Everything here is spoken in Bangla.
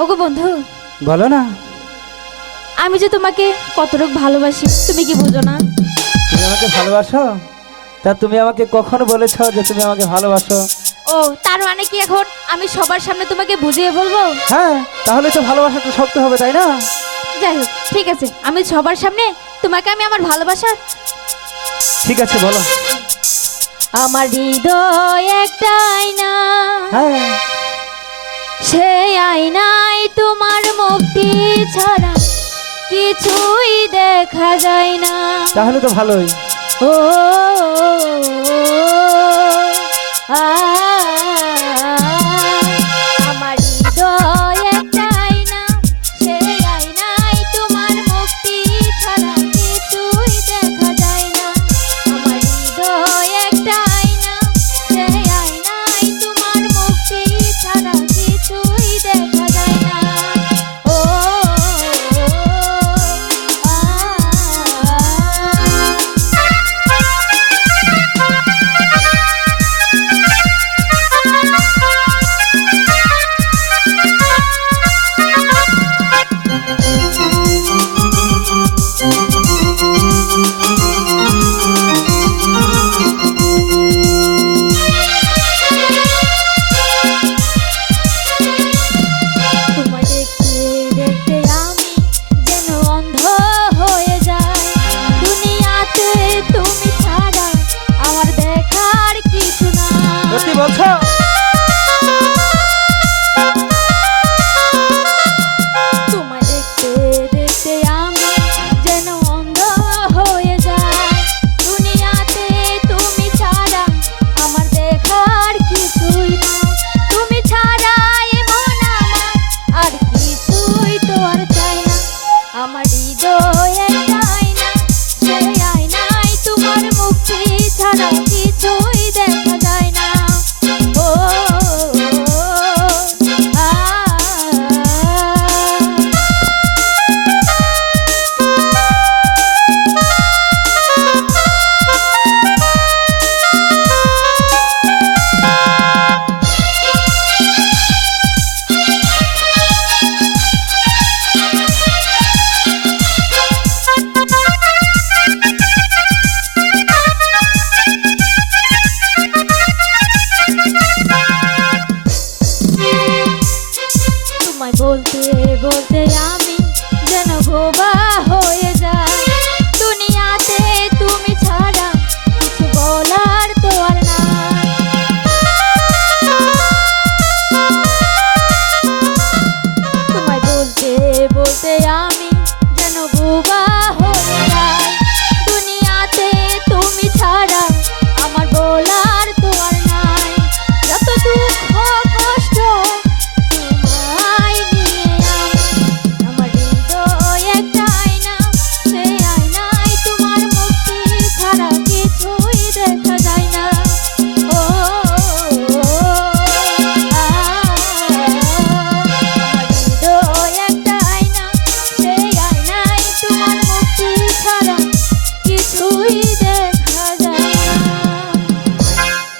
ওগো বন্ধু, বলো না। আমি যে তোমাকে কতটুকু ভালোবাসি তুমি কি বুঝো না? তুমি আমাকে ভালোবাসো? তা তুমি আমাকে কখন বলেছো যে তুমি আমাকে ভালোবাসো? ও, তার মানে কি এখন আমি সবার সামনে তোমাকে বুঝিয়ে বলবো? হ্যাঁ, তাহলে তো ভালোবাসাটা শক্ত হবে, তাই না? যাই হোক, ঠিক আছে, আমি সবার সামনে তোমাকে আমি আমার ভালোবাসা। ঠিক আছে, বলো। আমার হৃদয় একটা আয়না, হ্যাঁ। সেই আয়নায় তোমার মুক্তি ছাড়া কিছুই দেখা যায় না। তাহলে তো ভালোই। ও আ, আমার হৃদয় একটা আয়না, সেই আয়নায় তোমার মুক্তি ছাড়া কিছুই দেখা যায় না। আমার হৃদয় একটা আয়না, সেই আয়নায় তোমার মুক্তি ছাড়া কিছুই দেখা যায় না। ও তোমায় দেখতে দেখতে আমি যেন অন্ধ হয়ে যাই। দুনিয়াতে তুমি ছাড়া আমার দেখার কিছু না। সত্যি বলছো? তোমায় দেখতে দেখতে আমি যেন অন্ধ হয়ে যাই। দুনিয়াতে তুমি ছাড়া আমার দেখার কিছুই না। তুমি ছাড়া এমন আমার আর কিছুই তো আর চাই না। আমার হৃদয় একটা আয়না, সেই আয়নায় তোমার মুক্তি ছাড়া কিছুই দেখা যায় না। ও আ তোমায় বলতে বলতে আমি যেন বোবা